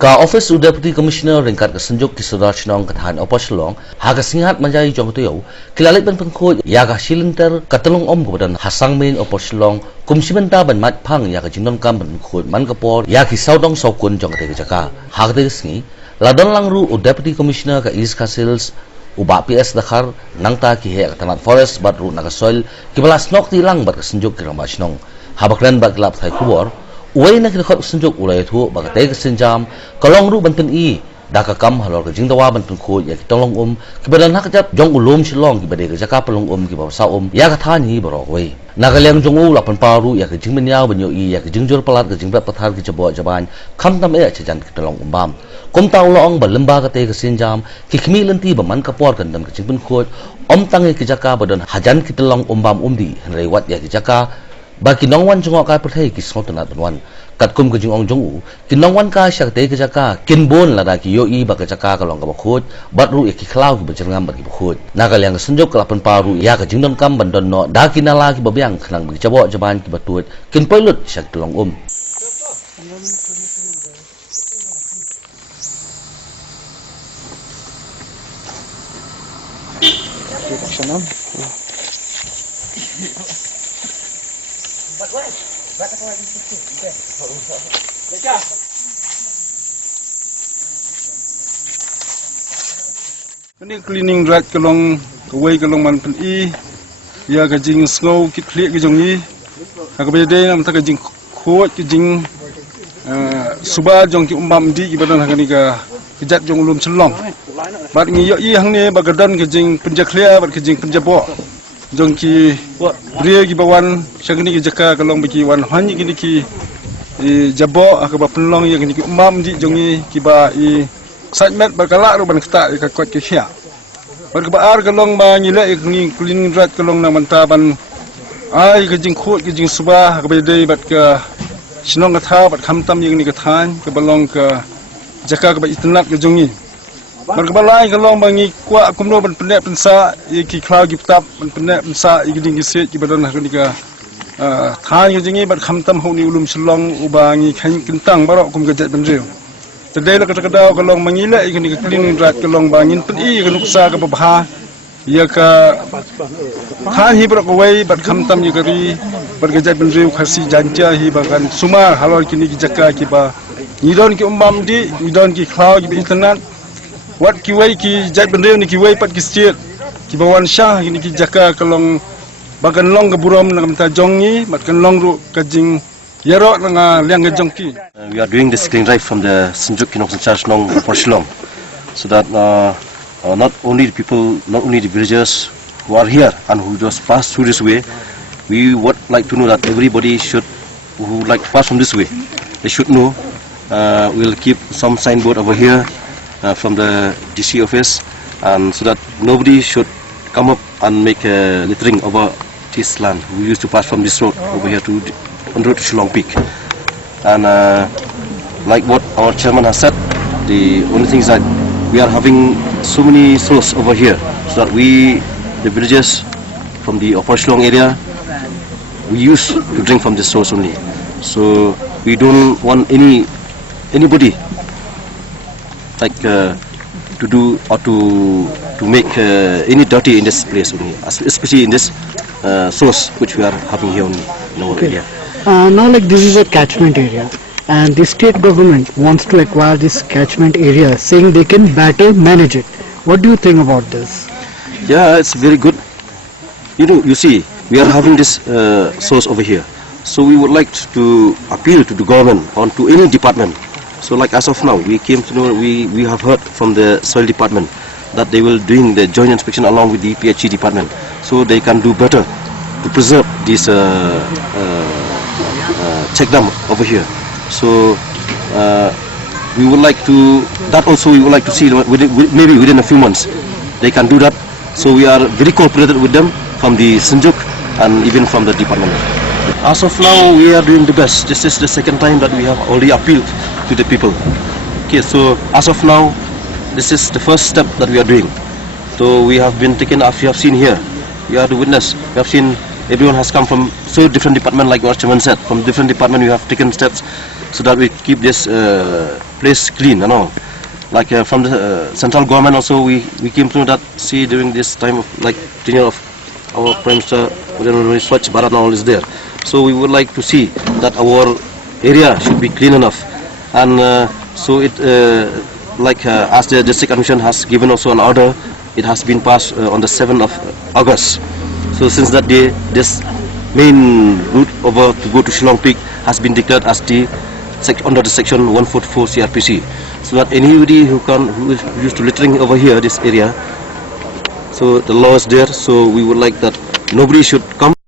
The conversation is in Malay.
Ka Office Deputy Commissioner ringkat kesenjuk ki Saudara Chinong katahan Opor Shillong haga singat manjai jong tu kilalit ban pengko ya ka silinter katalong kepada hasang min Opor Shillong kum simenta ban mat phang ya ka jingdon kam ban khut man kapor ya ki saudong saukun jong te jaka haga te singi ladon langru Deputy Commissioner ka East Castles uba PS dakhar nangta ki he tanat forest bat ru naga soil ki balas nok tilang bat kesenjuk ki Ramba Chinong habakran bat gelap thai kubor uai nak khot senjuk ulai thu bagatay kesenjam kalong ru banten I daka kam halor ke jingdawa banten khu ya kitolong kibadan hakjat jong ulum Shillong kibade ke jaka pelong ki bawsa ya kathani borok wei nagalyang jong u lapan paru ya ke jingmenyaw banyo I ya ke jingjur palat ke jingbat pathar ki jabo jaban kham tam e chajan kitolong bam kum taw loong balemba katay kesenjam ki khmi lenti baman kapor kan dam ke jingpen khot tangi ki jaka badan hajan kitolong bam di henrewat ya ki jaka bagi nongwan jongok ka perthai ki sotanat banwan katkum ke jingong jongu ki nongwan ka syakte ke jaka kinbon lada ki yoi ba ke jaka kalong ka bakhut batru ki khlau ki bajrngam ba ki bakhut nagal yang senjok kelapan paru ya ke jingdon kam bandon no da ki nala ki babyang khnang bi jabo jaban ki batut kin poilut syak tulong Ini cleaning drive kalong kawai kalong man pen I ya kajing snow kit klik kajong I hakabede nam ta kajing khot kajing suba jong ki di ibadan hakani ka kejat jong ulum Shillong bat ngi yo I hang ne bagadan kajing penjaklia bat kajing penjabo jong ki bria ki bawan syagni ki jaka kalong biki wan hani kini ki jabo akaba penlong ya kini ki di jong I ki ba I sajmet bakala ru ban kata ka kot ke khia barkabar kalong ba ngile ni cleaning drive kalong na manta ban ai ka jing khot ka jing suba ka bedai bat ka Chinong ka tha bat khamtam yeng ni ka than ka balong ka jaka ka ba itnat ka jongi barkabalai kalong ba ngi kwa kumno ban penek pensa ki khlau ki tap ban penek pensa ki ding ki se ki badan ha ni ka than ka jingi bat khamtam ho ni ulum Shillong ubangi khan kintang barok kum ka jat ban riu Tadai la kata kalong mangila ikan ni cleaning drive kalong bangin pen I kan uksa ka babha ya ka than hi brak wai bat khamtam ye kari bat gajat ben riu khasi janja hi bakan sumar halor kini ki jaka ki ba nidon ki di nidon ki khlau ki internet wat ki wai ki jat ben riu ni ki wai pat ki street ki bawan syah kini ki jaka kalong bakan long ka burom na kamta jongi bat kan long ru kajing We are doing this clean drive from the Senjuk Kinong Charge Nong for Shillong, so that not only the people, not only the villagers who are here and who just pass through this way, we would like to know that everybody should, who like to pass from this way, they should know. We'll keep some signboard over here from the DC office, and so that nobody should come up and make littering over this land. We used to pass from this road over here to on road to Shillong Peak, and like what our chairman has said, the only thing is that we are having so many sources over here, so that we, the villagers from the Opor Shillong area, we used to drink from this source only. So we don't want anybody like to do or to make any dirty in this place only, especially in this source which we are having here only in our area. Now, like, this is a catchment area, and the state government wants to acquire this catchment area, saying they can better manage it. What do you think about this? Yeah, it's very good. You see, we are having this source over here, so we would like to appeal to the government or to any department. So, like as of now, we came to know, we have heard from the soil department that they will doing the joint inspection along with the PHE department, so they can do better to preserve this check dam over here. So we would like to, that also we would like to see maybe within a few months they can do that. So we are very cooperated with them from the Senjuk and even from the department. As of now, we are doing the best. This is the second time that we have already appealed to the people. Okay, so as of now, this is the first step that we are doing. So we have been taken, as you have seen here, we are the witness. We have seen everyone has come from so different department, like what Chairman said. From different department, we have taken steps so that we keep this place clean, Like from the central government also, we came to that see during this time of like tenure of our Prime Minister, Swachh Bharat now is there. So we would like to see that our area should be clean enough, and so it as the district administration has given also an order, it has been passed on the 7th of August. So since that day, this main route over to go to Shillong Peak has been declared as the under the section 144 CRPC, so that anybody who is used to littering over here, this area, so the law is there. So we would like that nobody should come